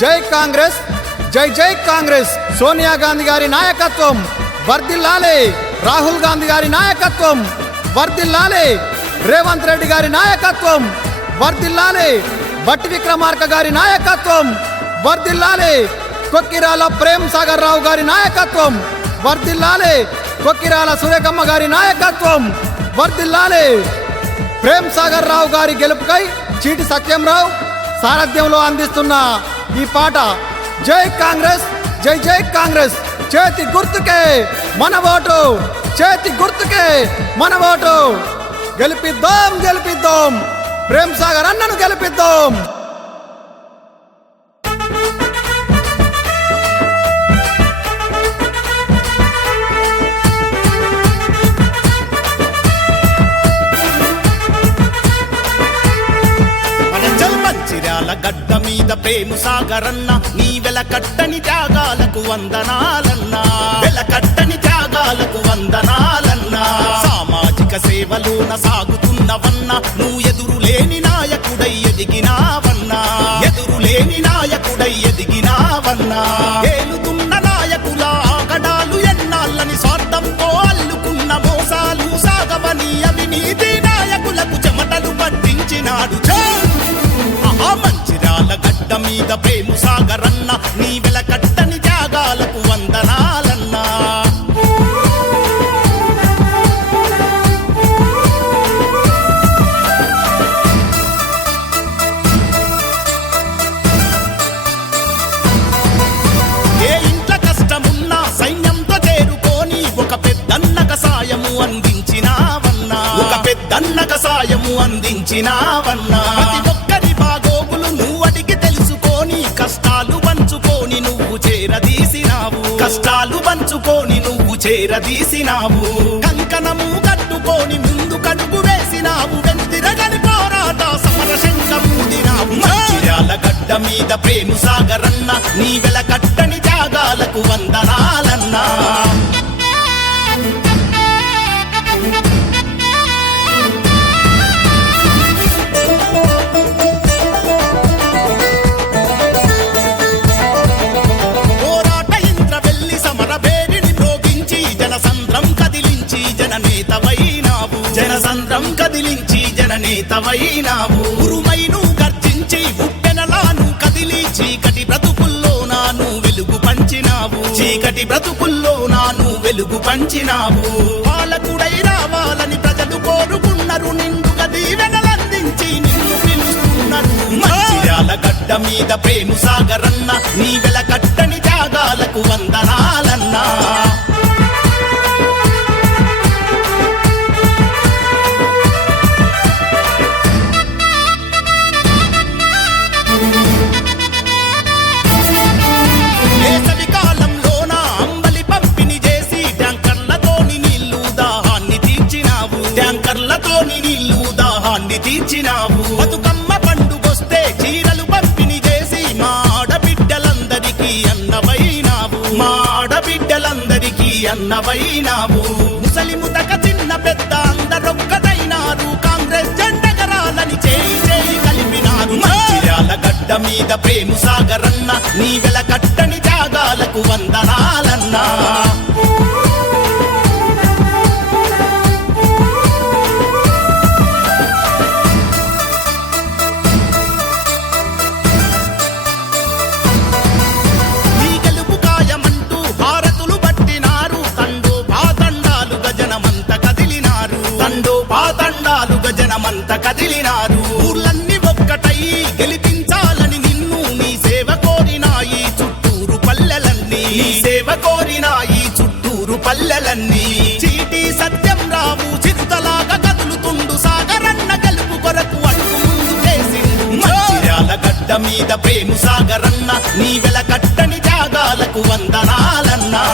జై కాంగ్రెస్, జై జై కాంగ్రెస్. సోనియా గాంధీ గారి నాయకత్వం వర్ధిల్లాలి. రాహుల్ గాంధీ గారి నాయకత్వం వర్ధిల్లాలి. రేవంత్ రెడ్డి గారి నాయకత్వం వర్ధిల్లాలి. భట్టి విక్రమార్క గారి నాయకత్వం వర్ధిల్లాలి. కొక్కిరాల ప్రేమ్ సాగర్ రావు గారి నాయకత్వం వర్ధిల్లాలి. కొక్కిరాల సురేఖమ్మ గారి నాయకత్వం వర్ధిల్లాలి. ప్రేమ్ సాగర్ రావు గారి గెలుపుకై చీటి సత్యంరావు సారథ్యంలో అందిస్తున్న ఈ పాట జై కాంగ్రెస్, జై జై కాంగ్రెస్. చేతి గుర్తుకే మన ఓటు, చేతి గుర్తుకే మన ఓటు. గెలిపిద్దాం, గెలిపిద్దాం, ప్రేమ్ సాగర్ అన్నను గెలిపిద్దాం. గడ్డ మీద ప్రేమ సాగరన్న నీ వెలకట్టని త్యాగాలకు వందనాలన్నా, వెలకట్టని త్యాగాలకు వందనాలన్నా. సామాజిక సేవలోన సాగుతున్నవన్నా, నువ్వు ఎదురులేని నాయకుడై ఎదిగినావన్నా, ఎదురులేని నాయకుడై ఎదిగినావన్నా. ఏలుతున్న నాయకుల ఆగడాలు ఎన్నాళ్ళని స్వార్థంతో అల్లుకున్న మోసాలు సాగవని అవినీతి నాయకులకు చెమటలు పట్టించినాడు. మంచిర్యాల గడ్డ మీద ప్రేమ సాగరన్న నీ వెలకట్టని త్యాగాలకు వందనాలన్నా. ఏ ఇంట్లో కష్టమున్నా సైన్యంతో చేరుకొని ఒక పెద్దన్నక సాయము అందించినావన్నా, ఒక పెద్దన్నక సాయము అందించినావన్నా. ప్రతి ఒక్కరి బాగోగులు నువ్వు అడిగి తెలుసుకొని కష్టాలు పంచుకొని నువ్వు చేరదీసినావు, కష్టాలు పంచుకొని నువ్వు చేరదీసినావు. కంకణము కట్టుకొని ముందు కడుగు వేసినావు, వెనుతిరగని పోరాట సమర శంఖమూదినావు. మంచిర్యాల గడ్డ మీద ప్రేమ సాగరన్న నీ వెలకట్టని త్యాగాలకు వందనాలన్నా. జనసంద్రం కదిలించి జననేతవైనావు. ఉరుమైను గర్జించి ఉప్పెనలాను కదిలి చీకటి బ్రతుకుల్లో నాను వెలుగు పంచినావు, చీకటి బ్రతుకుల్లో నాను వెలుగు పంచినావు. పాలకుడై రావాలని ప్రజలు కోరుకున్నారు, నిండుగా దీవెనలందించి నిన్ను పిలుస్తున్నారు. మంచిర్యాల గడ్డ మీద ప్రేమ సాగరన్న నీ వెలకట్టని త్యాగాలకు వందనాలన్నా. ట్యాంకర్లతోని నీళ్లు దాహాన్ని తీర్చినావు. బతుకమ్మ పండుగొస్తే చీరలు పంపిణీ చేసి మా ఆడబిడ్డలందరికీ అన్నవైనావు, మా ఆడబిడ్డలందరికీ అన్నవైనావు. ముసలి ముతక చిన్న పెద్ద అందరొక్కటైనారు, కాంగ్రెస్ జెండగరాలని చేయి చేయి కలిపినారు. మంచిర్యాల గడ్డ మీద ప్రేమ సాగరన్న నీ వెలకట్టని త్యాగాలకు వందనాలన్నా. జనమంత కదిలినారు. ఊర్లన్నీ ఒక్కటై గెలిపించాలని నిన్ను నీ సేవ కోరినాయి చుట్టూరు పల్లెలన్నీ, నీ సేవ కోరినాయి చుట్టూరు పల్లెలన్నీ. చీటి సత్యం రావు చిరుతలాగా కదులుతుండు, సాగరన్న గెలుపు కొరకు అడుగు ముందు చేసిండు. మంచిర్యాల గడ్డ మీద ప్రేమ సాగరన్న నీ వెలకట్టని త్యాగాలకు వందనాలన్నా.